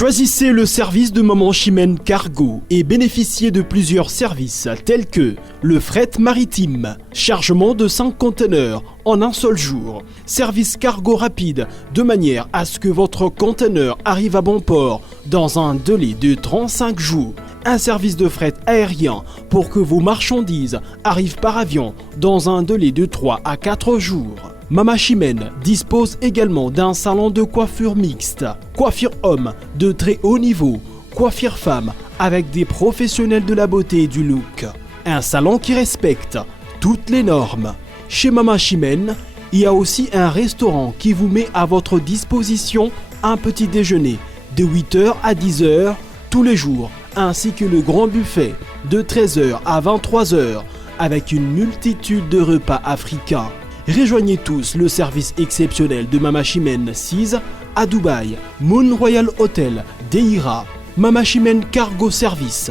Choisissez le service de Maman Chimène Cargo et bénéficiez de plusieurs services tels que le fret maritime, chargement de 5 conteneurs en un seul jour, service cargo rapide de manière à ce que votre conteneur arrive à bon port dans un délai de 35 jours, un service de fret aérien pour que vos marchandises arrivent par avion dans un délai de 3 à 4 jours. Maman Chimène dispose également d'un salon de coiffure mixte, coiffure homme de très haut niveau, coiffure femme avec des professionnels de la beauté et du look. Un salon qui respecte toutes les normes. Chez Maman Chimène, il y a aussi un restaurant qui vous met à votre disposition un petit déjeuner de 8h à 10h tous les jours, ainsi que le grand buffet de 13h à 23h avec une multitude de repas africains. Rejoignez tous le service exceptionnel de Maman Chimène 6 à Dubaï, Moon Royal Hotel, Deira, Maman Chimène Cargo Service,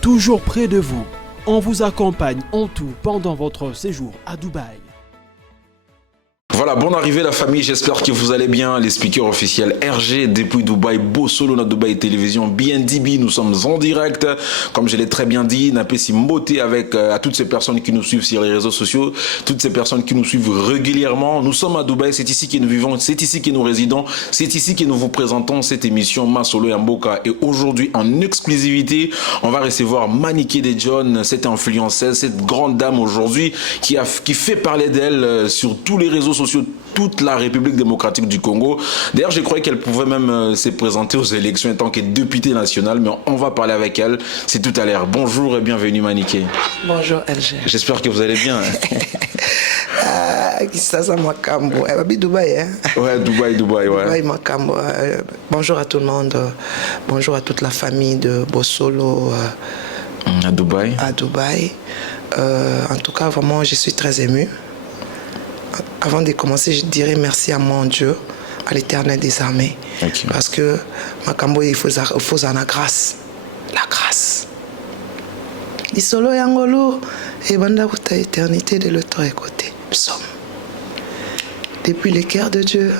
toujours près de vous. On vous accompagne en tout pendant votre séjour à Dubaï. Voilà, bonne arrivée la famille, j'espère que vous allez bien. Les speakers officiels RG depuis Dubaï, Bossolo na Dubaï Télévision, BNDB, nous sommes en direct. Comme je l'ai très bien dit, Napesi Mboté avec à toutes ces personnes qui nous suivent sur les réseaux sociaux, toutes ces personnes qui nous suivent régulièrement. Nous sommes à Dubaï, c'est ici que nous vivons, c'est ici que nous résidons, c'est ici que nous vous présentons cette émission Masolo et Mboka. Et aujourd'hui, en exclusivité, on va recevoir Maniké de John, cette influenceuse, cette grande dame aujourd'hui qui fait parler d'elle sur tous les réseaux sociaux, toute la République démocratique du Congo. D'ailleurs, je croyais qu'elle pouvait même se présenter aux élections en tant que députée nationale, mais on va parler avec elle, c'est tout à l'heure. Bonjour et bienvenue Maniké. Bonjour LG. J'espère que vous allez bien. Dubaï, hein? Ouais, Dubaï, ouais. Bonjour à tout le monde, bonjour à toute la famille de Bossolo à Dubaï. En tout cas, vraiment, je suis très ému. Avant de commencer, je dirais merci à mon Dieu, à l'Éternel des armées. Okay. Parce que Makambo, il faut la grâce. La grâce. Isolo Yangolo, et Banda Kuta éternité de l'autre côté. Psaume. Depuis les cœurs de Dieu,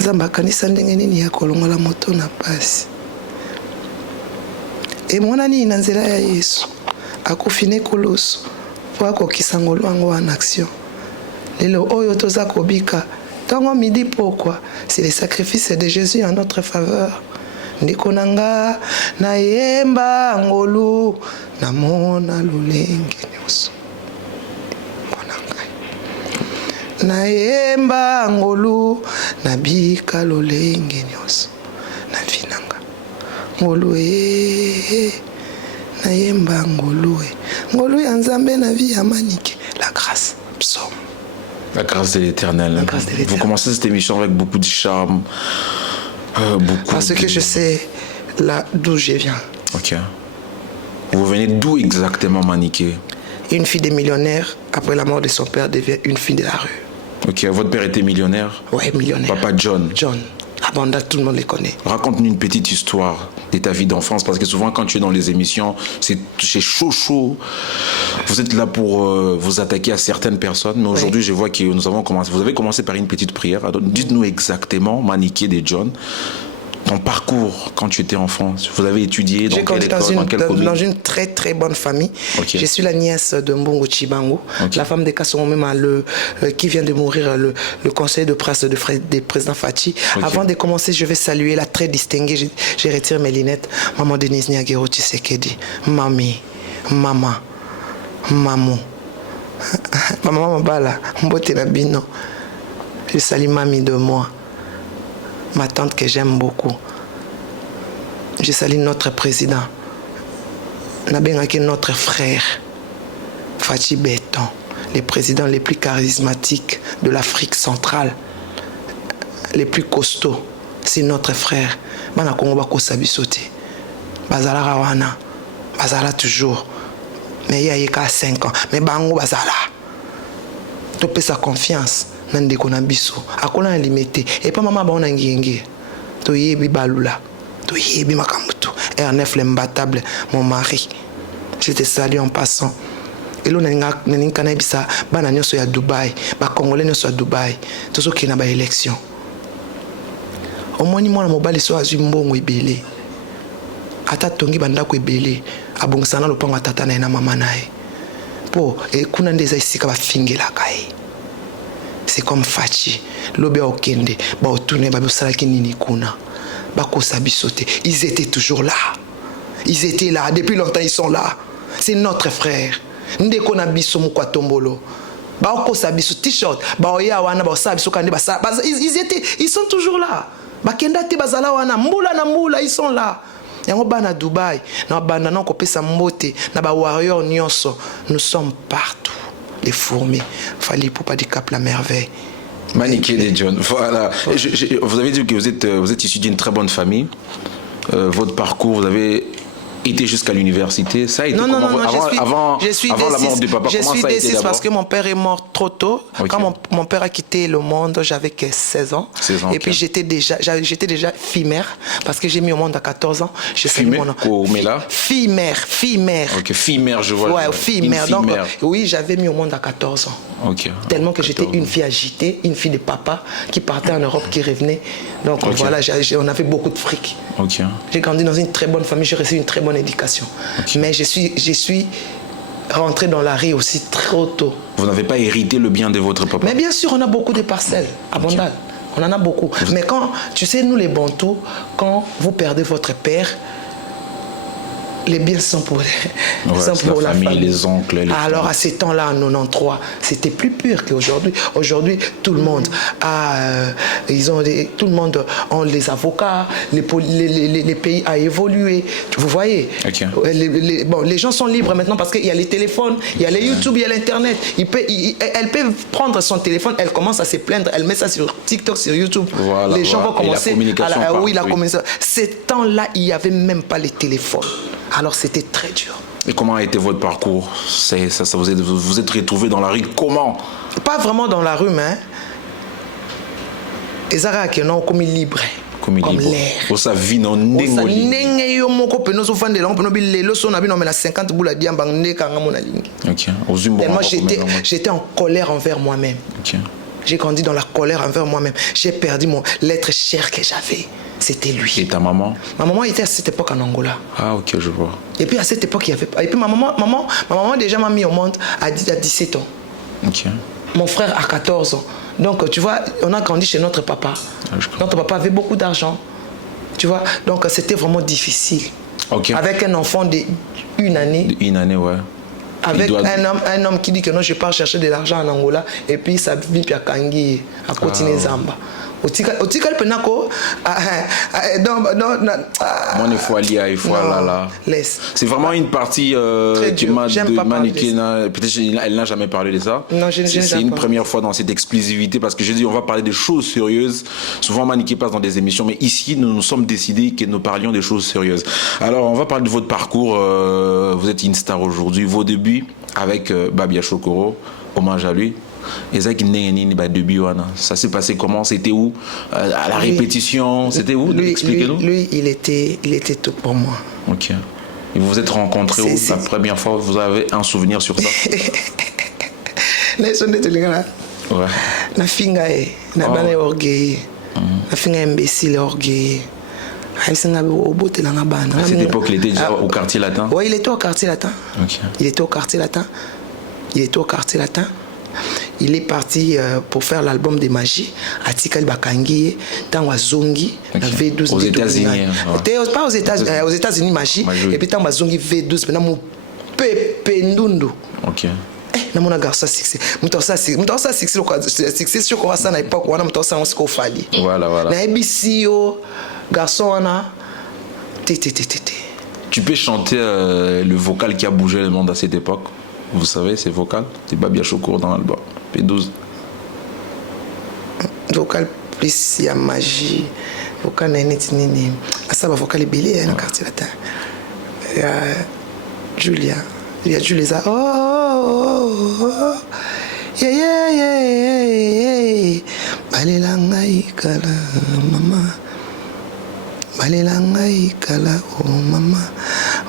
Zambakani Sandengeni ni Yakolongola moto na passe. Et mon ani Nanzela ya Yesu, akufine koloso, pour akokisangolo ango en action. Lelo oyo toza kobika tango midi pourquoi c'est le sacrifice de Jésus en notre faveur ndikonanga na yemba ngolu na mona lulenge nyoso na yemba ngolu na bika lulenge nyoso na finanga ngolu na yemba ngolu ya Nzambe na vie ya Maniké, la grâce. Psaume. La grâce de l'Éternel. Vous commencez cette émission avec beaucoup de charme. Parce que je sais d'où je viens. Ok. Vous venez d'où exactement, Maniké? Une fille de millionnaire, après la mort de son père, devient une fille de la rue. Ok, votre père était millionnaire? Oui, millionnaire. Papa John? John. Abanda, tout le monde les connaît. Raconte-nous une petite histoire de ta vie d'enfance, parce que souvent quand tu es dans les émissions, c'est chaud. Vous êtes là pour vous attaquer à certaines personnes, mais aujourd'hui je vois que vous avez commencé par une petite prière. Alors, dites-nous exactement, Maniké de John, ton parcours quand tu étais enfant. Vous avez étudié dans quelle école, dans quelle commune? Dans une très très bonne famille. Okay. Je suis la nièce de Mbongo Chibango, okay. La femme de Kasson, même qui vient de mourir, le conseiller de presse des présidents Fachi. Okay. Avant de commencer, je vais saluer la très distinguée. J'ai retiré mes lunettes. Maman Denise Niagero Tshisekedi. Maman. Maman Mabala. Mbote Nabino. Je salue mamie de moi. Ma tante que j'aime beaucoup. Je salue notre président. Notre frère, Fachi Béton, le président le plus charismatique de l'Afrique centrale, le plus costaud. C'est notre frère. Bana Kongo bako sabisote. Bazala rawana. Bazala toujours. Mais il y a 5 ans. Mais bango bazala. Topé sa confiance. Nande kona biso akona limité et pas maman ba on ngenge to yebi balula to yebi makamutu Ernest l'imbattable mon mari, je te salue en passant. Et là naninga na bisa bana nyoso ya Dubaï ba congolais nyoso ya Dubaï tozo kina ba élection au moins moi na mobali so azu mbongo ebele ata tongi bandako ebele abongisana lopango ya tata na ye na mama na ye mpo kuna nde eza esika bafingelaka ye. C'est comme Fachi lobi okende baotune babosalaki nini kuna bakosa bisote. Ils étaient toujours là, ils étaient là depuis longtemps, ils sont là. C'est notre frère ndeko na biso mukwa tombolo bakosa biso t-shirt baoya wana baosa biso kande basa ils sont toujours là. Bakenda te bazala wana mbula na mbula, ils sont là. Yango bana Dubaï na banda na kopesa mbote na ba warrior nyonso, nous sommes partout. Les fourmis, fallait pour pas du Cap la merveille. Maniké de John, voilà. Vous avez dit que vous êtes issu d'une très bonne famille. Votre parcours, vous avez été jusqu'à l'université. Ça a été non, avant la mort du papa. Je suis décise parce que mon père est mort trop tôt. Okay. Quand mon père a quitté le monde, j'avais que 16 ans. 16 ans et puis j'étais déjà fille-mère parce que j'ai mis au monde à 14 ans. Fille-mère. Ok, fille-mère, je vois. Ouais, fille-mère. Donc, oui, j'avais mis au monde à 14 ans. Okay. Tellement que j'étais une fille agitée, une fille de papa qui partait en Europe, qui revenait. Donc voilà, on avait beaucoup de fric. Okay. J'ai grandi dans une très bonne famille, j'ai reçu une très bonne éducation. Okay. Mais je suis rentré dans la rue aussi trop tôt. Vous n'avez pas hérité le bien de votre papa? Mais bien sûr, on a beaucoup de parcelles abondantes. Okay. On en a beaucoup. Mais quand, tu sais, nous les Bantous, quand vous perdez votre père, les biens sont pour, la famille, les oncles. Alors à ces temps-là, en 93, c'était plus pur qu'aujourd'hui. Aujourd'hui, tout le monde a, tout le monde a les avocats, les pays a évolué. Vous voyez, okay. Les gens sont libres maintenant parce qu'il y a les téléphones, il y a les YouTube, il y a l'Internet. Elle peut prendre son téléphone, elle commence à se plaindre, elle met ça sur TikTok, sur YouTube. Voilà, les gens vont commencer. La communication. Ces temps-là, il n'y avait même pas les téléphones. Alors c'était très dur. Et comment a été votre parcours? Vous êtes retrouvé dans la rue comment? Pas vraiment dans la rue, mais ils ont comme libre. Comme l'air. Pour sa vie non j'étais en colère envers moi-même. Okay. J'ai grandi dans la colère envers moi-même. J'ai perdu l'être cher que j'avais. C'était lui. Et ta maman? Ma maman était à cette époque en Angola. Ah ok, je vois. Et puis à cette époque, il y avait... Et puis ma maman déjà m'a mis au monde à 17 ans. Ok. Mon frère a 14 ans. Donc tu vois, on a grandi chez notre papa. Ah, notre papa avait beaucoup d'argent. Tu vois, donc c'était vraiment difficile. Ok. Avec un enfant d'une année. Une année, ouais. Avec un homme qui dit que non, je pars chercher de l'argent en Angola et puis ça vit à Kangi, à Kotine Zamba. Otikal penako mon il faut là. C'est vraiment une partie qui m'a maniqué. Peut-être elle n'a jamais parlé de ça. Non, c'est une première fois dans cette exclusivité parce que je dis on va parler des choses sérieuses. Souvent Maniqué passe dans des émissions, mais ici nous nous sommes décidés que nous parlions des choses sérieuses. Alors on va parler de votre parcours. Vous êtes une star aujourd'hui. Vos débuts avec Babia Chokoro, hommage à lui. Ça s'est passé comment? C'était où? À la répétition? C'était où? Expliquez-nous. Lui, il était tout pour moi. Ok. Et vous vous êtes rencontrés où la première fois? Vous avez un souvenir sur ça? Ouais. Na finga na bana orgueil. Na finga imbécile orgueil. À cette époque, il était déjà au quartier latin? Oui, il était au quartier latin. Okay. Il était au quartier latin. Il est parti pour faire l'album de magie à Tikal Bakangi, dans Zongi, V12. Aux États-Unis. Pas aux États-Unis, magie. Et puis dans Zongi V12, maintenant mon Pepe Ndundu. Ok. Na mon garçon succès. Succès sur quoi ça n'a pas quoi, on ça on se fali. Voilà. Na ebisio garçon ana. Tu peux chanter le vocal qui a bougé le monde à cette époque? Vous savez, c'est vocal. C'est Babia Chokoro dans l'album. P12. Vocal plus il y a magie. Vocal n'est nini. Ça va vocal belé dans quartier latin. Il y a Julia. Il y a Julia. Oh. Yeah. Balelangai kala mama. Balelangai kala oh mama.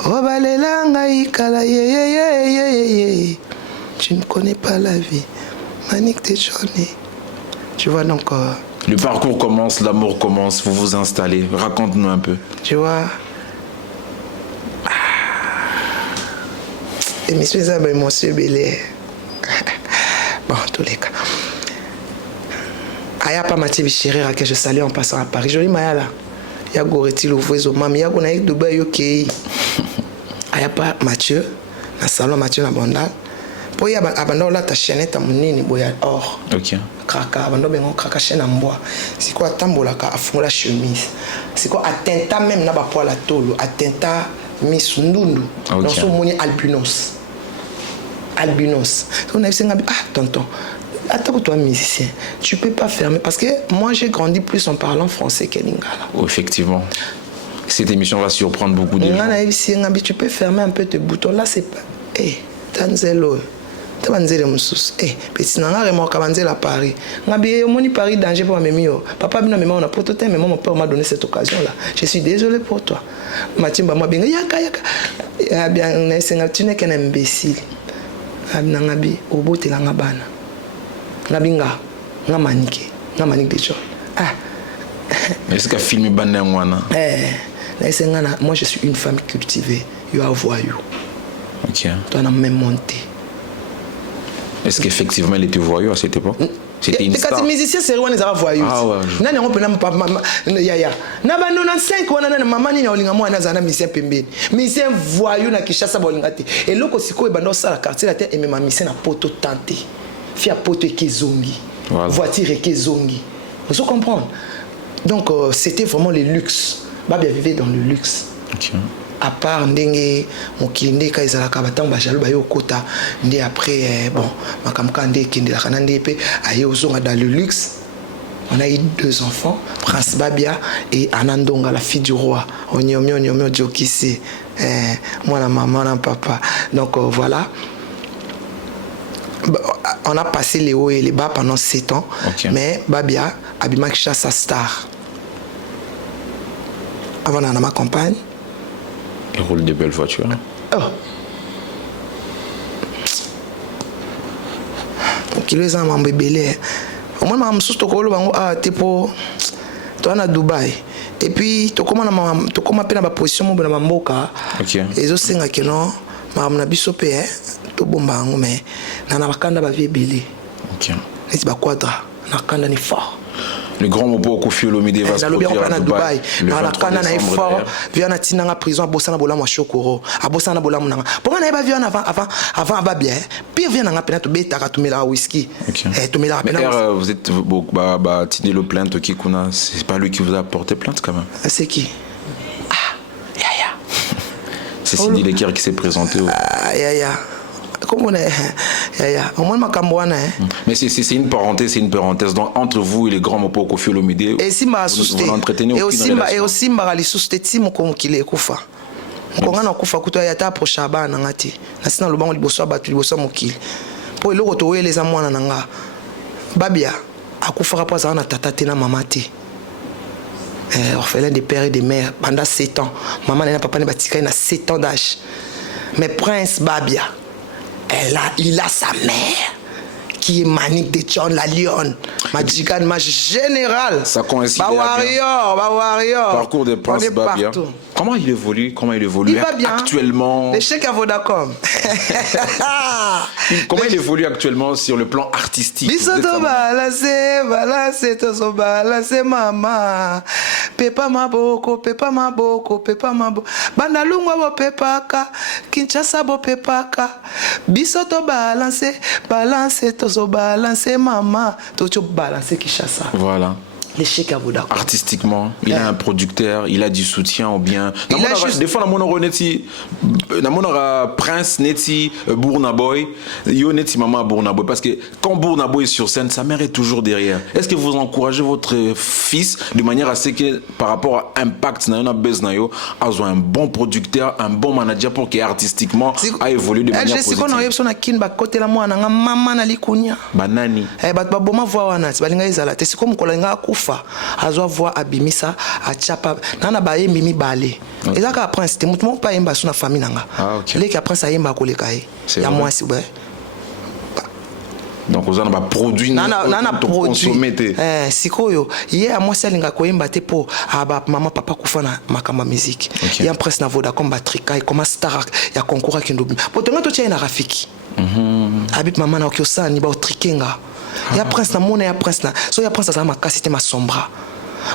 Oh balelangai kala yeah. Tu ne connais pas la vie. Manique tes journées. Tu vois donc. Le parcours commence, l'amour commence, vous vous installez. Raconte-nous un peu. Tu vois, émission eza ba émotion belé. Bon, tous les cas. Aya pas Mathieu Bichirera que je salue en passant à Paris. Joli Mayala. Ya goreti le voisin mami ya gona ek Dubaï OK. Aya pas Mathieu na salon Mathieu na Bondal. Po ya abanda la ta chaînette munini boya or. OK. Kraka abanda bengo kraka chaîne en bois. C'est quoi tambola ka afunga chemise. C'est quoi atenta même na ba poil à tolo, atenta Miss Ndundu. Dans son moni albinos. Albinos. On a vu tonton. Attends, toi musicien, tu peux pas fermer parce que moi j'ai grandi plus en parlant français que lingala. Oh, effectivement. Cette émission va surprendre beaucoup de gens. Tu peux fermer un peu tes boutons. Là c'est pas. Eh, Tanzelo. Tanzelo musus. Eh, petit nanga remorque Tanzelo à Paris. Ngabi moni Paris danger pour mes mio. Papa bina maman on a prototype mais mon père m'a donné cette occasion là. Je suis désolé pour toi. Matimba moi bien yaka. Ya bien tu n'es qu'un imbécile. Ngabi obote la ngabana. Ngabinga ngamanike de choses. Ah. Est-ce que film banné ngwana? Moi je suis une femme cultivée. You are voyou. OK. Toi on a même monté. Est-ce qu'effectivement elle était voyou à cette époque? C'était une star. Quand musicien c'est loin les voyou. Ah ouais. Nani on peut pas yaya. Na ba 95 wana na maman ni olinga mwana zana musicien pembeni. Musicien voyou na Kishasa bolingate. Et loko siko e bando sala quartier la terre et même musicien na poto tenté. Fia poto kezongi, voilà. Voiture kezongi. Vous comprenez? Donc c'était vraiment le luxe. Babia vivait dans le luxe. Okay. À part ndenge mokinde ka ezalaka batanga bajalo bayo kota ndé après bon makamka ndé kinde la kanande pe aye ozonga dans le luxe. On a eu 2 enfants, Prince Babia et Anandonga, la fille du roi. Onyomyo Jokisi, moi la maman, la papa. Donc voilà. On a passé les hauts et les bas pendant 7 ans. Okay. Mais Babia, Abimak chasse sa star. Avant d'en ma compagne. Il roule de belles voitures. Oh. Qui les a m'en bébélé. Au moins, je me suis dit que tu es à Dubaï. Et puis, tu commences à la position de Mamboka. Et je sais que non, je suis to bomba mais na bakanda ba viebele. OK. Neti ba quadra na kanda ni fort. Le grand Mobo Koffi Olomide va se produire à Dubaï. Le 23 décembre fort vient na tinanga prison abosana bolamo shokoro abosana bolamo nanga. Pour nga ba vient avant ba bien. Pire vient na pena to beta ka tumela whisky. To mela pena. Vous êtes ba tiner le plainte qui kuna, c'est pas lui qui vous a porté plainte quand même. C'est qui? Yaya. C'est Sidi Leker qui s'est présenté. Yaya. Comme on est, au moins ma camboana. Mais c'est une parenthèse. Donc entre vous et les grands Mopo Koffi Olomide, vous n'entretenez aucune relation. Et aussi mbarali susté mo comme qu'il est kufa. Konga na kufa kuto ya ta approcher ba na ngati. Na sina lo bango liboso abatu liboso mokili. Po eloko to we les amwana nanga. Babia akufa rapport za na tata te na mama te. Orphelin de père et de mère pendant 7 ans. Maman et papa ne batika na 7 ans d'âge. Mais Prince Babia il a sa mère qui est Manique de John la Lionne, Magican Mage général. Ça coïncide. Ba warrior. Parcours de Prince Babia. Comment il évolue Il va bien. Actuellement. L'échec à Vodacom. Comment il évolue actuellement sur le plan artistique? Bisoto balase, toso balase mama. Pepa maboko. Bandalungwa bo pepaka, Kinshasa bo pepaka. Bisoto balance, toso balance mama. Tocho balance Kinshasa. Voilà. L'échec à Vodacom. Artistiquement, il a un producteur, il a du soutien ou bien. Des fois, Prince Neti Burna Boy, yo Neti Mama Burna Boy. Parce que quand Burna Boy est sur scène, sa mère est toujours derrière. Est-ce que vous encouragez votre fils de manière à ce que, par rapport à Impact, a un bon producteur, un bon manager pour qu'il artistiquement a évolué de manière positive? Banani. Azwa voix abimisa achapa nana baembi mibale ezaka prince te mutu pa yemba suna famille nanga leki prince ayemba koleka ye ya mwasi ba Donc vous avez un produit pour consommer. Sikoyo, hier moi c'est linga koyemba te po aba maman papa kufa na makamba musique. Il y a presque na Vodacom batrika et comme star ya concours ki ndobi. Potonga to tia na rafiki. Habit maman na okiosa ni ba otrikenga. Ya presque na mona ya presque na. So ya presque ça ma cassité ma sombra.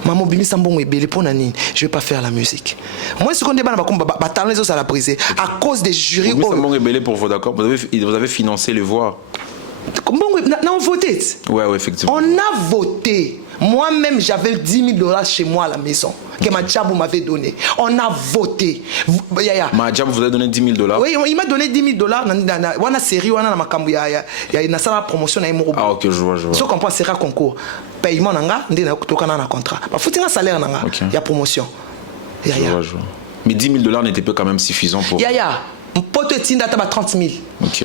Maman bimi sambongo ebele pour nani, je vais pas faire la musique. Moi ce qu'on débat na bakomba batalon les autres à la briser à cause des jurys. Bimi sambongo ebele pour Vodacom, vous avez financé les voix. On voté. Ouais, effectivement. On a voté. Moi-même, j'avais 10 000 $ chez moi à la maison que Madjabou m'avait donné. On a voté. Madjabou vous a donné 10 000 $? Oui, il m'a donné 10 000 $. On a série, on a une promotion. Ah, ok, je vois. Ce qu'on pense, c'est un concours. Paiement, on a un contrat. Il faut un salaire, il y a promotion. Je vois. Mais 10 000 $ n'était pas quand même suffisant pour. Pote Tinda, 30 000.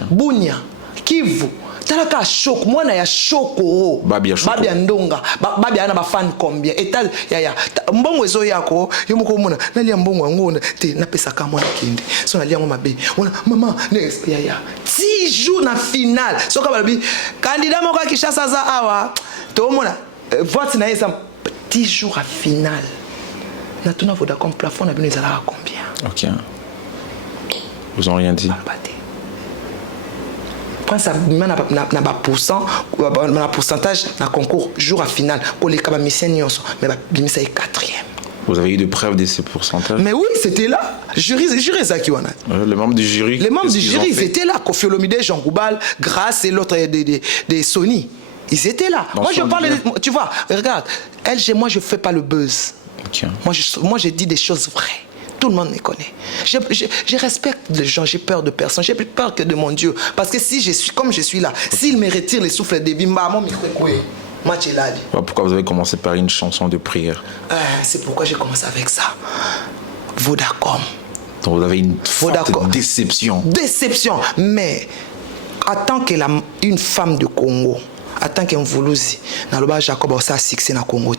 Bounia, Kivu. Talaka choc moi na ya choco babia ndonga babia na ba fan combien etal ya mbongo ezo yako yomoko mona nalia mbongo ngona te na pesa ka mwana kindi so nalia mama be ona mama next ya 10 jours na finale so ka balobi candidat moko Kinshasa za awa to mona vote na esa 10 jours à finale na tuna Vodacom plafond na bino ezala combien? OK. Vous ont rien dit. Ça na pourcentage na concours jour à finale pour les cabaméciens mais bimisa est 4e. Vous avez eu de preuves de ces pourcentages? Mais oui, c'était là. Jury Zakiwana. Les membres du jury. Les membres du jury, ils étaient là. Kofi Olomide, Jean Goubal, Grâce et l'autre des Sony. Ils étaient là. Moi, je parle. Tu vois, regarde. Moi, je fais pas le buzz. Okay. Moi, je dis des choses vraies. Tout le monde me connaît. Je respecte les gens, j'ai peur de personne. J'ai plus peur que de mon Dieu. Parce que si je suis comme je suis là, s'il me retire les souffles de vie, pourquoi vous avez commencé par une chanson de prière? C'est pourquoi j'ai commencé avec ça. Vodacom. Donc vous avez une forte déception. Déception. Mais en tant qu'une femme de Congo, en tant qu'un Voulouzi, Jacob a succès na Congo.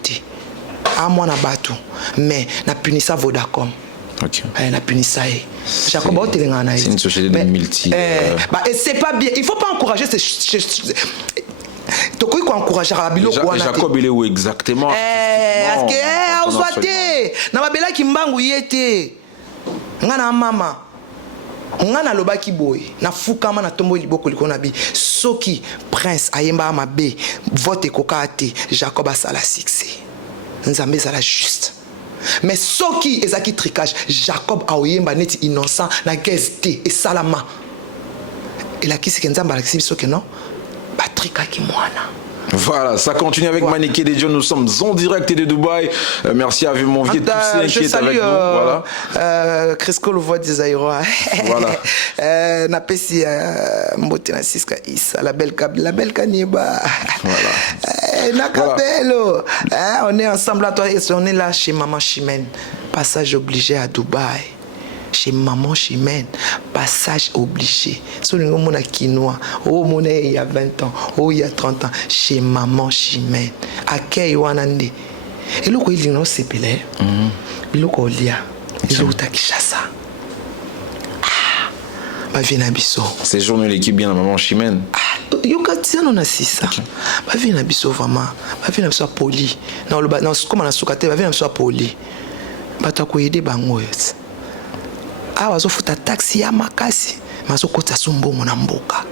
À moi na batu. Mais na puni ça Vodacom. Okay. Na puni ça. C'est une société de multi. Et c'est pas bien. Il faut pas encourager ces. Toko ko encourager à bilo ko wana. Jacob il est où exactement? Parce que on soit té. Na babela kimbangu yete. Ngana mama. Ngana lobaki boy. Na fukama na tombo liboko likona bi. Soki prince ayemba mabe. Vote kokate. Jacob a sala succès. Nzambe zala juste. Mais soki ezaki tricage, Jacob a oyemba neti innocent na guesté et salama. Et la kisi kenzamba la kisi soki non? Ba tricaki mwana. Voilà, ça continue avec Maniké des Dieux. Nous sommes en direct de Dubaï. Merci à mon vieux Toussaint qui est avec nous. Voilà. Crisco le voit des aérois. Voilà. Napesi Mbotena Siska Issa, la belle Kaniba. Voilà. Nakabelo. On est ensemble là, toi, on est là chez Maman Chimène. Passage obligé à Dubaï. Chez Maman Chimène, passage obligé. Sur le monde à quinoa, oh mon il y a 20 ans, oh il y a 30 ans, chez Maman Chimène. À quel wanande? Et le quoi il dit non c'est pelé. Le quoi il y a, il est où ta Kinshasa? Ma vie na biso. Ces journées l'équipe bien à Maman Chimène. Yokatia non assisa. Ma vie na biso vraiment. Ma vie na biso poli. Non le non comme on a soukate, ma vie na biso poli. Bata ko aider bango yot. Awa zo futa taxi ya makasi mazo kota sumbongo na mboka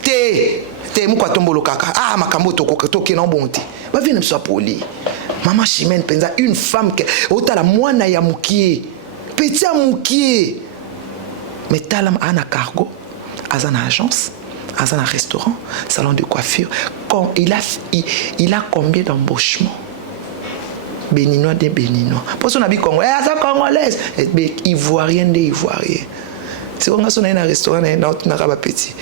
te mukwa tombolo kaka makambo toke na bonte ba vient me poli. Maman Chimène penza une femme que otala mwana ya mukie petit mukie mais talam ana cargo azana agence azana restaurant salon de coiffure quand il a combien d'embauchements béninois des béninois. Pour son habit congolais, ça congolaise. Ivoirien des ivoiriens. C'est on a son un restaurant dans Naraba petit.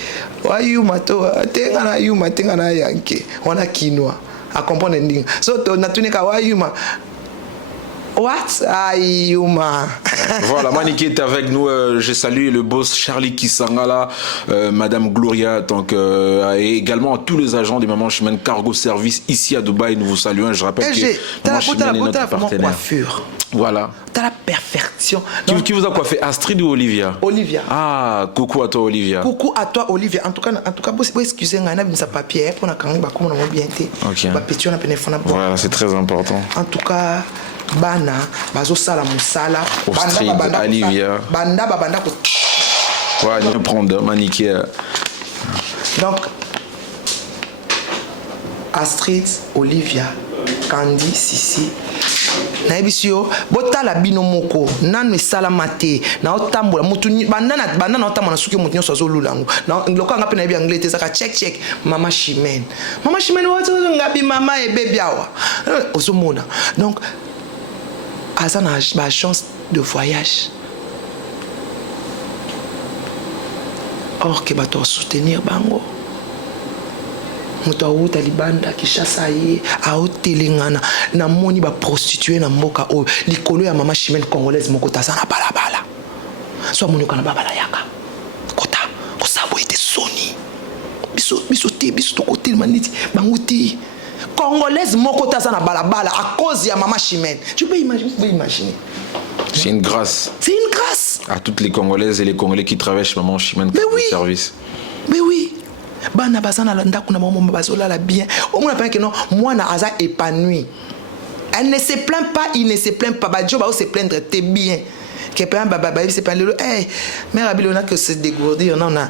Wayu mato, tenga yuma tenga na yanke. On a quinoa. À comprendre nding. So on a tenu ka wayuma. What? Aïe, Yuma. Voilà, Maniké est avec nous. Je salue le boss Charlie Kisangala, Madame Gloria, donc, et également tous les agents des Maman Chimène Cargo Service ici à Dubaï. Nous vous saluons. Je rappelle que Maman Chimène est notre partenaire. Coiffure. Voilà. T'as la perfection. Qui vous a coiffé, Astrid ou Olivia? Olivia. Ah, coucou à toi, Olivia. Coucou à toi, Olivia. En tout cas, vous excusez, on a mis sa papier pour la canne, comme on a bien été. Ok. Voilà, c'est très important. En tout cas, Bana, Bazo Sala Moussala, Astrid, Olivia. Banda. Ouais, je vais prendre Maniké. Donc, Astrid, Olivia, Candy, Sissi. Naibisio botala bino moko nanu esala mate na otambola mutu banda na otambola na suki mutu nyoso azolulango na lokanga nga pe na bi anglais te saka check Maman Chimène wato ngabi mama e bébé awa ozomona. Donc azana ba chance de voyage or que bato soutenir bango moto awuta libanda Kishasa ye aotelengana na moni ba prostituée na mboka o likolo ya Maman Chimène congolaise moko taza na balabala so moni kana babala yaka kota kosabo ete soni biso to kotel maniti banguti congolaise moko taza na balabala à cause ya Maman Chimène. Tu peux imaginer. C'est une grâce. C'est une grâce à toutes les Congolaises et les Congolais qui travaillent chez Maman Chimène Cargo Service. Mais oui. Bana bazana la ndaku na maman bazola la bien. Au moins pas que non, moi na aza épanoui. Elle ne se plaint pas, il ne se plaint pas. Ba job se plaindre t'es bien. Que pas baba se plaindre. Eh, mère abilona que se dégourdir non na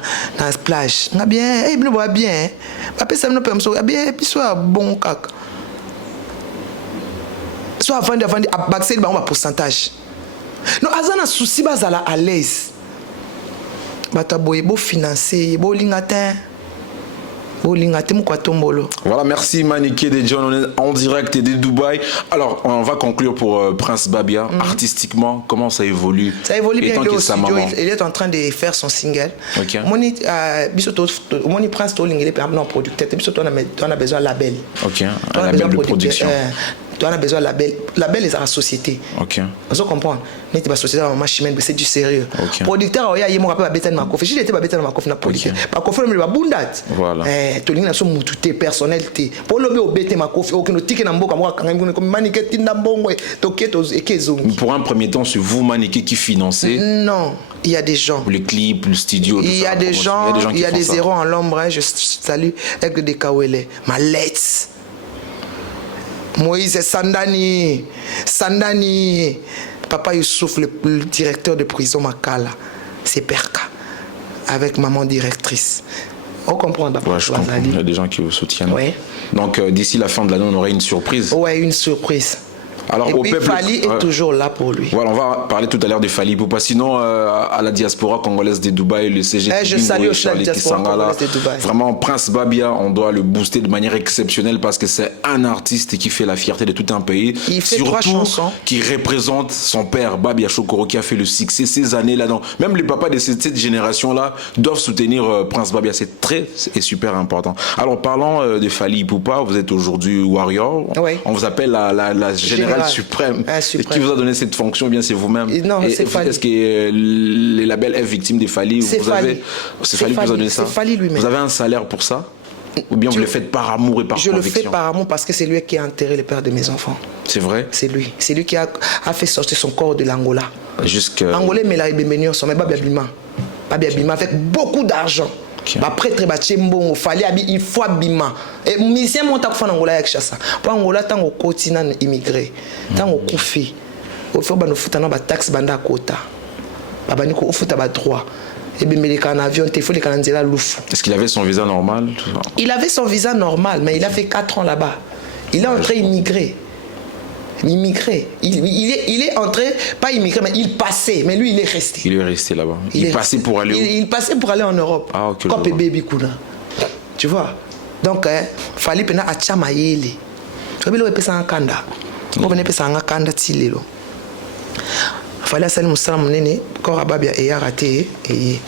plage. Na bien, eh bien bien. Papa ça me peut me bien puis soit bon cac. Soit vendre à baxer ba pourcentage. Non azana souci bazala à l'aise. Bata boye bo financer, bo lingata. Voilà, merci Maniké de John, on est en direct de Dubaï. Alors, on va conclure pour Prince Babia. Artistiquement, comment ça évolue? Ça évolue bien, il est en train de faire son single. Ok. Moni Prince Tolling, il est non producteur. On a besoin de label. Ok, un label de production. Tu as besoin de label les la société. Ok. Vous comprenez? Mais tu vas société dans Maman Chimène, c'est du sérieux. Okay. Producteur, il y a mon rappel à Beten Makofi. J'étais pas Beten Makofi na producteur. Makofi me va bundat. Voilà. Tu as son moututé personnalité. Pour le au Beten Makofi, aucun ticket na mboka moi quand même comme Maniké tinda mbongo toketo ekezongi. Pour un premier temps, c'est vous Maniké qui financez? Non, il y a des gens. Les clips, le studio. Il y a des gens, il y a des héros en l'ombre. Je salue avec des Kawele, Malets. Moïse Sandani, Papa Youssouf, le directeur de prison Makala, c'est Perka, avec maman directrice. On comprend d'abord. Ouais, je comprends. Il y a des gens qui vous soutiennent. Ouais. Donc d'ici la fin de l'année, on aurait une surprise. Ouais, une surprise. Alors, et au puis peuple, Fali est toujours là pour lui. Voilà, on va parler tout à l'heure de Fali Poupa. Sinon, à la diaspora congolaise de Dubaï, le CGT, je salue aussi la diaspora congolaise de Dubaï. Vraiment, Prince Babia, on doit le booster de manière exceptionnelle parce que c'est un artiste qui fait la fierté de tout un pays. Il fait surtout 3 chansons. Qui représente son père, Babia Chokoro, qui a fait le succès ces années-là. Même les papas de cette génération-là doivent soutenir Prince Babia. C'est très et super important. Alors, parlant de Fali Poupa, vous êtes aujourd'hui Warrior. Oui. On vous appelle la générale suprême. Qui vous a donné cette fonction? Bien, c'est vous-même. Non, c'est Fali. Est-ce que les labels est victime de Fali? C'est Fali. C'est Fali qui vous a donné ça? C'est Fali lui-même. Vous avez un salaire pour ça? Ou bien vous le faites par amour et par conviction? Je le fais par amour parce que c'est lui qui a enterré le père de mes enfants. C'est vrai? C'est lui. C'est lui qui a fait sortir son corps de l'Angola. Angolais, mais là, il sont mais Babi Abima avec beaucoup d'argent. Okay. Prêtre Bachembo, il faut Abima. Et musicien monte à faire Angola avec Chassa. Pour Angola, tant au continent immigré, tant au Koufi. Il faut que nous fassions des taxes banda quota. Nous faisons des droits. Et bien, il y a un avion, il faut les canadiens loufou. Est-ce qu'il avait son visa normal? Il avait son visa normal, mais il a fait 4 ans là-bas. Il est entré immigré. Il est entré, pas immigré, mais il passait. Mais lui, il est resté. Il est resté là-bas. Il passait pour aller où? Il passait pour aller en Europe. Ah, ok. Comme Baby Kuna. Tu vois? Donc, il fallait que à Tchamayele. Tu vois, il y a un kanda. Il y a un kanda tilelo. Il fallait que Moussa Mounene, quand Rababia est raté, et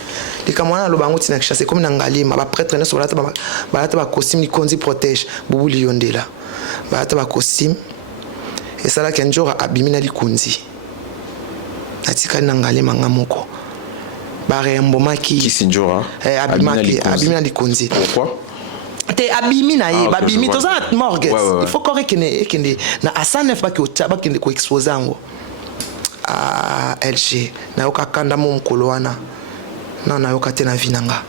les Camerounais le bango tina chassé comme Nangali, ma prêtre ne soit pas costume, ni kondi protège, Boubou Liondela. Ba costume. esalaki njora abimi na likonzi atikali na ngale manga moko barembomaki Kisinjora abimi na likonzi pourquoi te abimi na ye babimi toza na morgue il faut qu'on ekende na asanef bakende ko expose yango a LG nayoka kanda mo mokolo wana nayoka te na vie nanga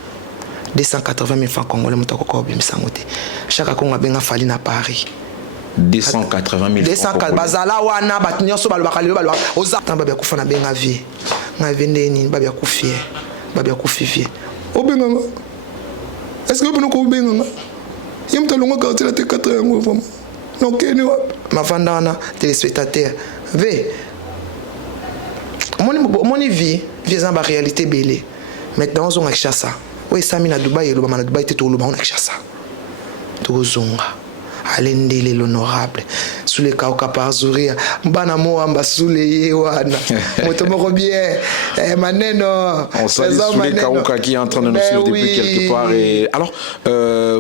280 000 francs congolais moto akoka obimisa yango te chaque kongo abenga fali na Paris 280 000 francs bazala wana bato nyonso balobaka lelo balobaka oza ntan babi akufa na benga vie nga vie ndeni babi akufi vie obenganga est-ce que obino ko obenganga ye moto alonga quartier na te 4 yango vraiment nokeni wapi mavanda wana téléspectateur ve omoni vie eza ba réalité belé maintenant ozonga Kinshasa oyo esami na Dubai elobama na Dubai te toloba ngo na Kinshasa tozonga alendele l'honorable sule kauka par zuria mbana moamba sule ye wana moto moko bien maneno on salue sule kauka qui est en train de nous suivre depuis quelque part et alors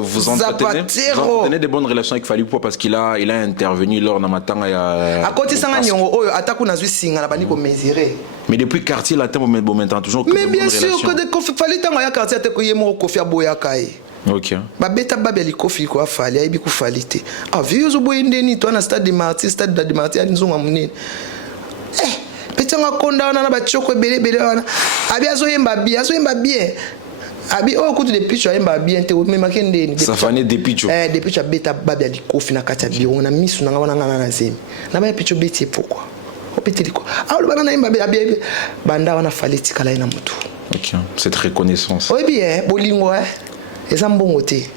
vous entretenez des bonnes relations avec Fally Ipupa parce qu'il a intervenu lors na matanga ya akoti sanga nyongo oyo ataku na zwi singa na bani ko mesurer mais depuis quartier la tempo maintenant toujours mais bien sûr que de Fally tanga ya quartier te ko yemo ko fia boya kai. OK. Babeta babeli kofi ko afali ayibi ku falite. Ah vieux zo boyendeni to na stade de Martyrs nzonga munene. Petanga konda na ba choko belebele wana. Abi azoyemba bien. Abi o kutu de picho ayemba bien te me makendeni. Ça fane de picho. De picho beta babeli kofi na kati ya biro na misu na wana ngana na zemi. Na ba picho beti pourquoi? O peteli ko. Ah lo bana na yemba bien banda wana falite kala ina mutu. OK. Cette reconnaissance. Oui bien, bolingo eza mbongo te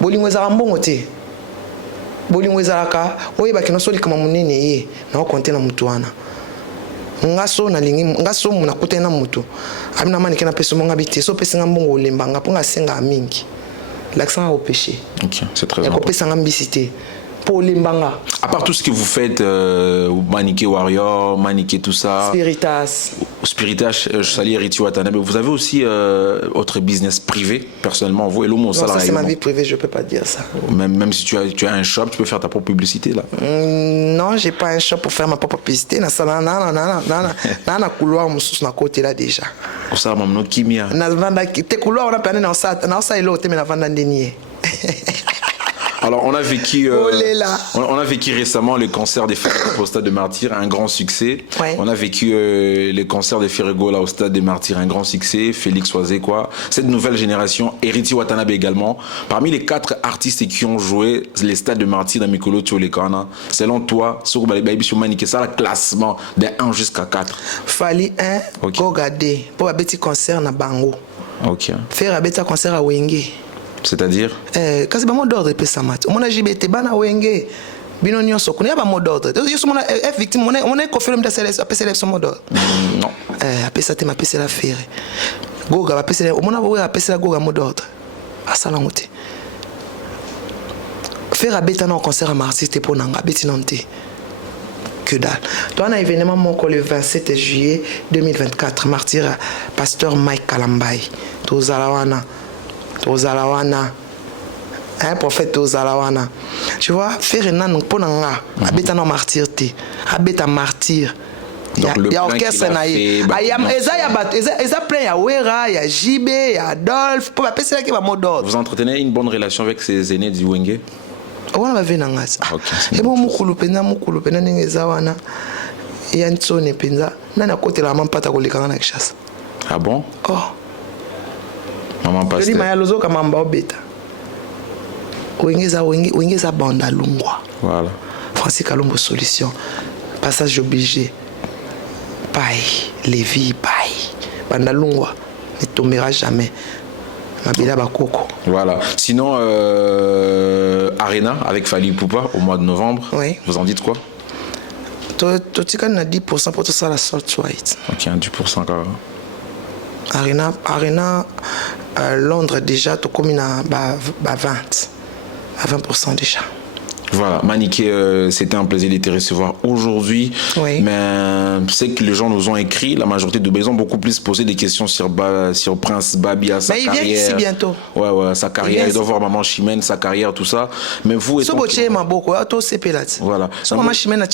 bolingo ezaka mbongo te bolingo ezalaka oyebaki nyonso likama monene ye na okonte na mutu wana ngaso muna kutana na mutu abina manike na peso monga biti so pesinga mbongo olembanga mpo nga senga mingi l'accent au péché. OK, c'est très important. Pesanga mbisité pour lembanga. À part tout ce que vous faites, Maniqué Warrior, Maniqué tout ça. Spiritas, je salue Héritier Watanabe. Vous avez aussi votre business privé, personnellement, vous et l'homme au salarié. Non, ça c'est ma vie privée, je peux pas dire ça. Même si tu as un shop, tu peux faire ta propre publicité là. Non, j'ai pas un shop pour faire ma propre publicité. Na couloir mususu na côté là déjà. Au ça mamno kimia. Na vanda te couloir on a plané na ça elo te me na vanda ndeni. Alors, on a vécu récemment le concert des Ferrego au Stade de Martyrs, un grand succès. Ouais. On a vécu le concert des Ferrego là au Stade de Martyrs, un grand succès. Félix Oisé, quoi. Cette nouvelle génération, Héritier Watanabe également. Parmi les 4 artistes qui ont joué les Stades de Martyrs dans Mikolo Tcholekana, selon toi, sur Baby Shumani, ça le classement de 1 jusqu'à 4. Fali 1, Gogade, pour un petit concert na Bango. OK. Faire un petit concert à Wenge. C'est-à-dire quand c'est pas mot d'ordre pesa mat on a JBT bana wenge bino nyonso kuna ba mot d'ordre yo mona victime on est confirmé de célèbre apesa son mot d'ordre non apesa te ma pesa la faire goga apesa on a bo apesa goga mot d'ordre asala ngote faire abeta na concert à Martyrs te ponanga beti nante que dalle. Toi, on a un événement le 27 juillet 2024 Martyrs pasteur Mike Kalambay tozalawana un prophète aux Alawana. Tu vois, faire un an pour nga, habite en martyr te, habite en martyr. Il y a orchestre naïe. Il y a plein, il y a Wera, il y a JB, il y a Adolphe. Pour passer là qui va mot d'ordre. Vous entretenez une bonne relation avec ces aînés du Wenge? On va venir en ça. Et bon, mukulu pena n'engezawana. Il y a une zone pena. Nana côté la maman pata kolekanga na Kinshasa. Ah bon? Oh. Maman pasteur. Je dis maya lozo kama mbao beta. Wengeza banda lungwa. Voilà. Francis Kalombo solution. Passage obligé. Paille, Lévi, paille. Banda lungwa ne tombera jamais. Mabila bakoko. Voilà. Sinon Arena avec Fally Ipupa au mois de novembre. Oui. Vous en dites quoi? Totika na 10% pour tout ça la Salt White. OK, 10% quand même. Arena Londres déjà, tu as 20 à 20% déjà. Voilà, Maniké, c'était un plaisir de te recevoir aujourd'hui. Oui. Mais je sais que les gens nous ont écrit, la majorité de ils ont beaucoup plus posé des questions sur Prince Babia, sa carrière. Mais il vient ici bientôt. Ouais, sa carrière. Il doit voir Maman Chimène, sa carrière, tout ça. Mais vous, étant... Voilà. Maman Chimène a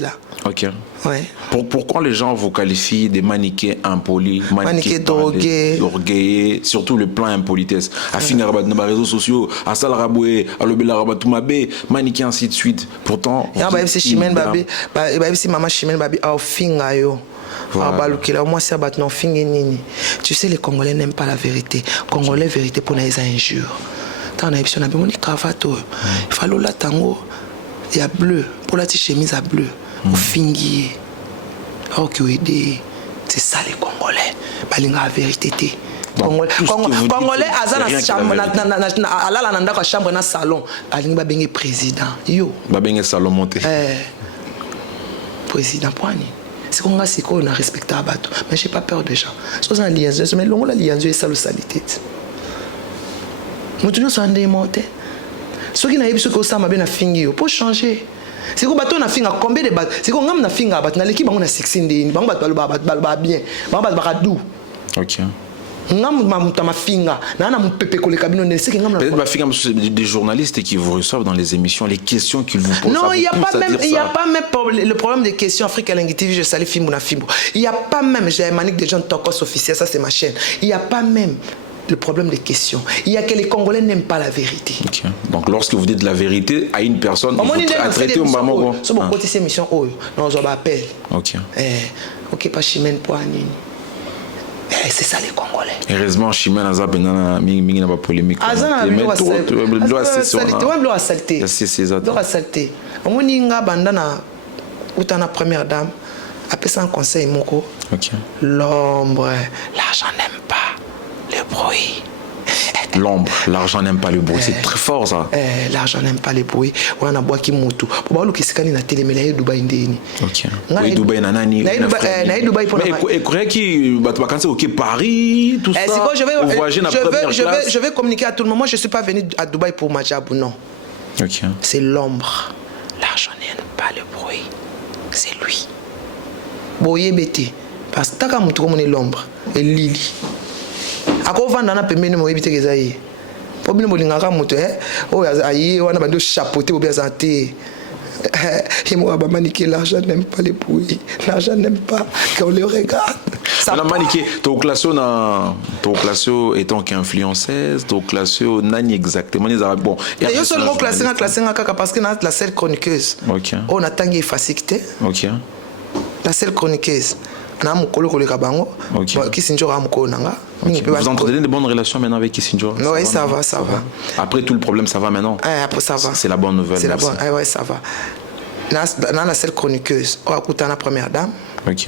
là. Ok. Ouais. Pourquoi les gens vous qualifient de maniqués impolis, maniqués drogués, surtout le plan impolitesse. À finir dans les réseaux sociaux, à Salaraboué, à Lobela Toumabe, maniqués ainsi de suite. Pourtant, c'est Chimène Babé, c'est Maman Chimène Babé, au finga yo. Tu sais, les Congolais n'aiment pas la vérité. Congolais, vérité pour les injures. Tant on a épisode, on a mis cravate. Il fallait la tango. Il y a bleu. Pour la petite chemise à bleu. Au fingi. C'est ça les Congolais. Balinga la vérité. Congolais, Azana dans chambre dans salon. Balinga bengi président. Yo. Babengi salon monté. Président Poani. C'est qu'on a si qu'on a respecté à bateau. Mais j'ai pas peur des gens. C'est un liaison. Mais l'on a liaison et ça le salité. Nous tenons sur un démonté. Ceux qui n'ont pas ça m'a bien fingi pour changer. C'est qu'on bateau na finga combien de bateaux. C'est qu'on a finga bateau. Na l'équipe on a 16 des. On va pas bien. On va pas doux. Ok. Peut-être des journalistes qui vous reçoivent dans les émissions, les questions qu'ils vous posent. Non, il n'y a pas même le problème des questions Afrique Lingue TV, je salue Fimbo na Fimbo. Il n'y a pas même, j'ai manique des gens de Tokos officiels, ça c'est ma chaîne. Il n'y a pas même le problème des questions. Il y a que les Congolais n'aiment pas la vérité. Okay. Donc lorsque vous dites la vérité à une personne, vous traitez au moment. C'est mon côté émission, non, je m'appelle. Ok. Ok, pas Chimène Poani. C'est ça les Congolais. Heureusement, Chimène a zappé n'a pas polémique. Azana a salté. On a bandana utana première dame après ça un conseil moko. L'ombre, l'argent n'aime pas le bruit. L'ombre, l'argent n'aime pas le bruit, c'est très fort ça. L'argent n'aime pas le bruit. On a bois qui moutou. Pour voir le qui se canne na télé mais là Dubaï ndeni. OK. Oui Dubaï nanani. Na Dubaï pour mais et qui va vacances OK Paris tout ça. Je vais communiquer à tout le monde. Moi je suis pas venu à Dubaï pour Majabou non. OK. C'est l'ombre. L'argent n'aime pas le bruit. C'est lui. Boye bêté parce que taka moutou comme on est l'ombre et Lily. Ako vanda na pembeni mo ebite kezayi po bino bolingaka moto o ayi wana bando chapeauté ou bien santé et moi ba maniquer l'argent n'aime pas les bruits, l'argent n'aime pas qu'on le regarde ça la maniquer ton classe étant qu'influenceuse ton classe nani exactement les arabes bon et yo seulement classé kaka parce que na la seule chroniqueuse OK on a tangi efficacité OK la seule chroniqueuse. Vous entretenez de bonnes relations maintenant avec Kissinjo? Oui, ça va. Après tout le problème, ça va maintenant? Après, ça va. C'est la bonne nouvelle. C'est la bonne. Oui, ça va. Là, la seule chroniqueuse, on a écouté la première dame. Ok.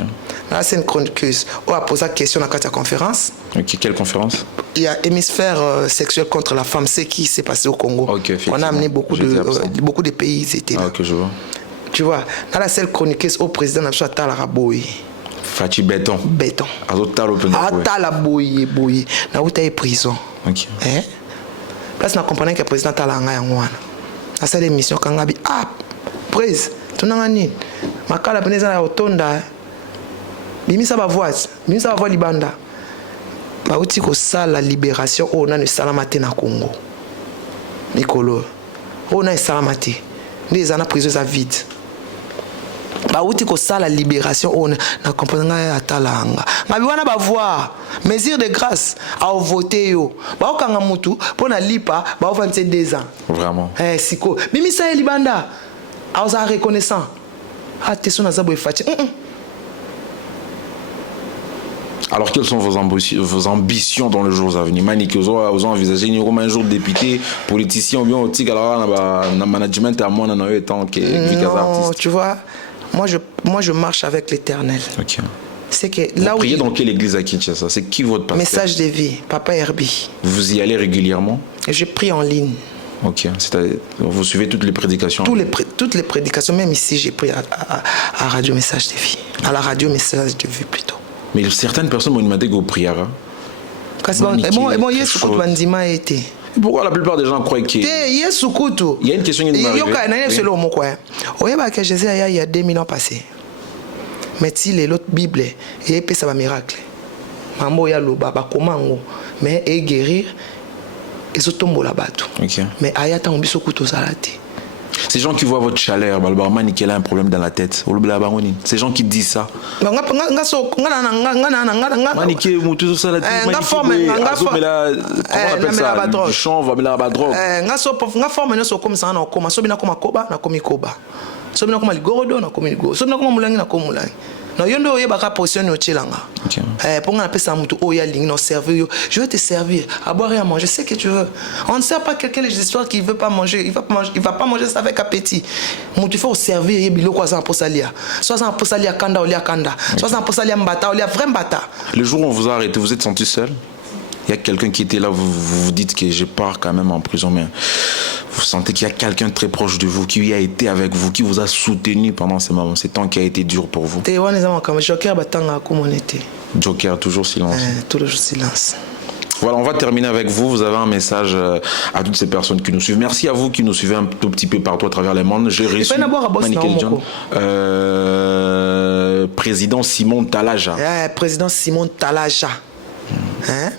Là, c'est une chroniqueuse. On a posé la question dans la conférence. Ok, quelle conférence? Il y a hémisphère sexuel contre la femme. C'est qui s'est passé au Congo. Ok, on a amené beaucoup de pays, ils étaient là. Ok, je vois. Tu vois, dans la seule chroniqueuse au président, on a fait Talaraboui. Fati béton. Béton. Atala boye. Na uta e prison. OK. Place na comprendre que le président talanga yangwana. Na sa émission kangabi prise. Tunanga nini? Makala beneza na otonda. Bimisa ba voix libanda. Ba uti ko sala libération on a salamate na Congo. Nikolo. On a salamate. Les ana prison za vide. Bauti ko sala libération on na comprendre nga atalanga ngabi wana ba voir mesure de grâce à voter yo ba okanga mutu pona lipa ba 22 ans vraiment siko mimi sa libanda a osa reconnaissant te sona zabo efati Alors, quelles sont vos ambitions dans les jours à venir? Manique, vous avez envisagé un jour député, politicien ou bien au Tigala, dans management à moi, dans tant que non, tu vois, moi je marche avec l'Éternel. Ok. C'est que vous là priez dans quelle église à Kinshasa? C'est qui votre pasteur? Message de vie, Papa Herbie. Vous y allez régulièrement? Je prie en ligne. Ok, c'est-à-dire vous suivez toutes les prédications? Toutes les prédications, même ici j'ai pris à Radio Message de vie, à la Radio Message de vie plutôt. Mais certaines personnes m'ont demandé que vous priez. Bon, Yesu Bandima a été. Pourquoi la plupart des gens croient qu'il y a une question qui m'arrive. Il y a 2000 ans passés. Mais si l'autre Bible, il y a un miracle. Maman ya loba ba komango mais et guérir et so tombo la bato. Mais ayata on biso kuto salati. Ces gens qui voient votre chaleur, Balbarman, qu'il a un problème dans la tête. Ces gens qui disent ça. Non, yondo oyebaka position no chelanga. Pour qu'on appelle ça mutu oya ling no servir. Je vais te servir à boire et à manger, c'est que tu veux. On ne sert pas quelqu'un les histoires qui veut pas manger, il va pas manger ça avec appétit. Mutu faut servir yebilo kwa za posalia. Soit za posalia kanda olia kanda, soit za posalia mbata olia vrai mbata. Le jour où on vous a arrêté, vous êtes senti seul? Il y a quelqu'un qui était là, vous dites que je pars quand même en prison, mais vous sentez qu'il y a quelqu'un très proche de vous, qui a été avec vous, qui vous a soutenu pendant ces moments, ces temps qui a été dur pour vous. Joker, toujours silence. Toujours silence. Voilà, on va terminer avec vous. Vous avez un message à toutes ces personnes qui nous suivent. Merci à vous qui nous suivez un tout petit peu partout à travers le monde. J'ai reçu président Simon Talaja. Président Simon Talaja.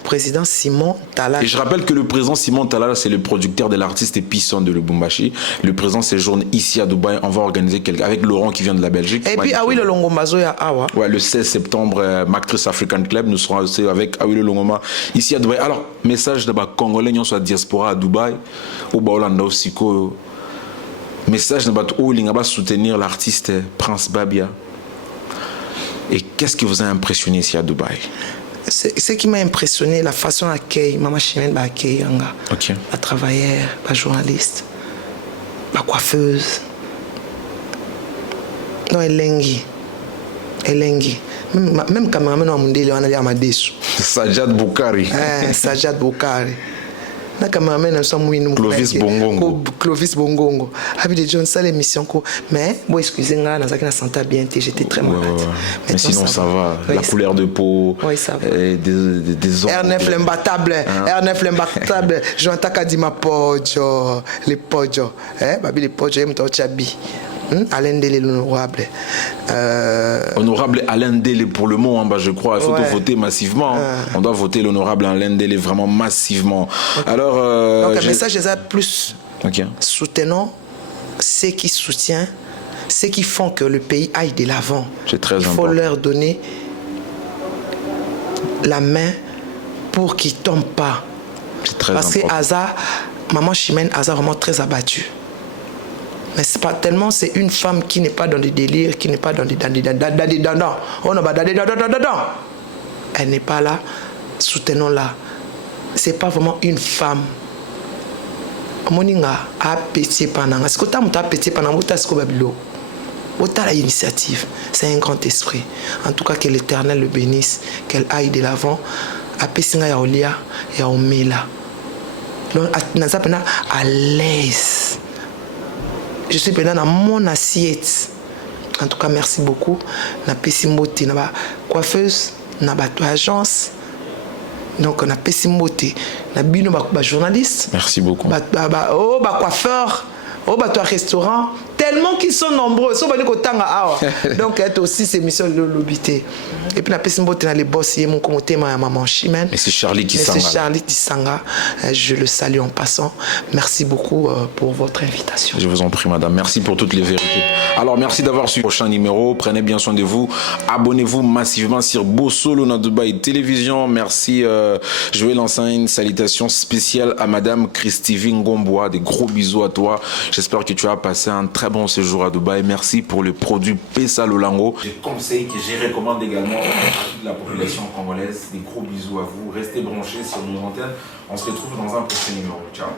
Président Simon Talaja. Et je rappelle que le président Simon Talaja, c'est le producteur de l'artiste Pisson de Lubumbashi. Le président séjourne ici à Dubaï. On va organiser avec Laurent qui vient de la Belgique. Et puis Awi le Longombazo ya Awa. Ouais, le 16 septembre, Mactrice African Club. Nous serons aussi avec Awi le Longoma ici à Dubaï. Alors, message de Congolais, nous sommes à diaspora à Dubaï. Au Baolanda aussi. Message de Lingaba soutenir l'artiste Prince Babia. Et qu'est-ce qui vous a impressionné ici à Dubaï? Ce qui m'a impressionné, la façon d'accueillir, Maman Chimène m'a accueilli, la travaillère, la journaliste, la coiffeuse. Non, Elengi. Même cameraman au monde, il en a dit à ma déçu. Sajad Boukari. Sajad Boukari. Na cameraman Clovis Bongongo. Habit de John, ça l'émission. Mais, bon, excusez-moi, dans la santé bien, j'étais très malade. Mais sinon, ça va. La couleur de peau. Oui, ça va. Des R9 l'imbattable. R9 l'imbattable. Joanta Kadima Pojo. Les Pojo. Babi les Pojo, il m'a chabi. Alain Dele l'honorable. Honorable Alain Dele pour le mot, je crois. Il faut voter massivement. On doit voter l'honorable Alain Dele vraiment massivement. Alors, donc, un message est plus soutenant ceux qui soutiennent, ceux qui font que le pays aille de l'avant. C'est très important. Il faut leur donner la main pour qu'ils ne tombent pas. C'est très Parce important. que Aza, Maman Chimène, Aza vraiment très abattue. Mais c'est pas tellement, c'est une femme qui n'est pas dans des délires, qui n'est pas dans des dandans. On a elle n'est pas là, soutenons-la. C'est pas vraiment une femme. Moninga a pété pendant. Est-ce que tu as pété pendant l'initiative? C'est un grand esprit. En tout cas, que l'Éternel le bénisse, qu'elle aille de l'avant. A pésinga ya olia ya omela. À l'aise. Je suis maintenant dans mon assiette. En tout cas, merci beaucoup. Na Pessimoti, na coiffeuse, na agence. Donc, on a Pessimoti, na bino ba journaliste. Merci beaucoup. Coiffeur, restaurant. Tellement qu'ils sont nombreux. Donc, être aussi ces missions de l'obité. Et puis, na Pessimoti, na les boss, mon comité, ma maman Chimène. Et c'est Charlie Tissanga. C'est Charlie Tissanga. Je le salue en passant. Merci beaucoup pour votre invitation. Je vous en prie, madame. Merci pour toutes les vérités. Alors, merci d'avoir suivi le prochain numéro. Prenez bien soin de vous. Abonnez-vous massivement sur Bossolo na Dubaï Télévision. Merci. Je vais lancer une salutation spéciale à madame Christine Ngomboa. Des gros bisous à toi. J'espère que tu as passé un très bon séjour à Dubaï. Merci pour le produit Pesa Lolango. Des conseils que je recommande également à toute la population congolaise. Des gros bisous à vous. Restez branchés sur nos antennes. On se retrouve dans un prochain numéro. Ciao.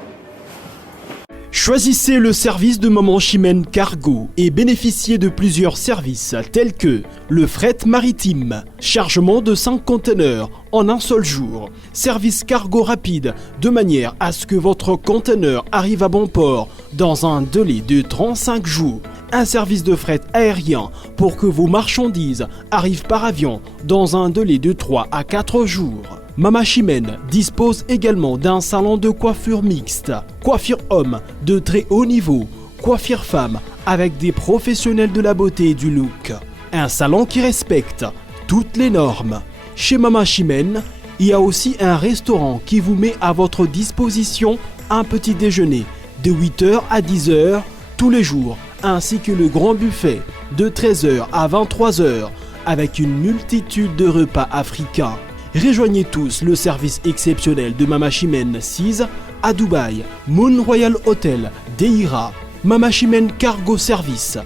Choisissez le service de Maman Chimène Cargo et bénéficiez de plusieurs services tels que le fret maritime, chargement de 5 conteneurs en un seul jour, service cargo rapide de manière à ce que votre conteneur arrive à bon port dans un délai de 35 jours, un service de fret aérien pour que vos marchandises arrivent par avion dans un délai de 3 à 4 jours. Mama Chimène dispose également d'un salon de coiffure mixte, coiffure homme de très haut niveau, coiffure femme avec des professionnels de la beauté et du look. Un salon qui respecte toutes les normes. Chez Mama Chimène, il y a aussi un restaurant qui vous met à votre disposition un petit déjeuner de 8h à 10h tous les jours, ainsi que le grand buffet de 13h à 23h avec une multitude de repas africains. Rejoignez tous le service exceptionnel de Mama Chimène 6 à Dubaï, Moon Royal Hotel, Deira, Mama Chimène Cargo Service,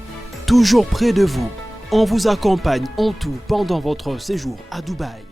toujours près de vous. On vous accompagne en tout pendant votre séjour à Dubaï.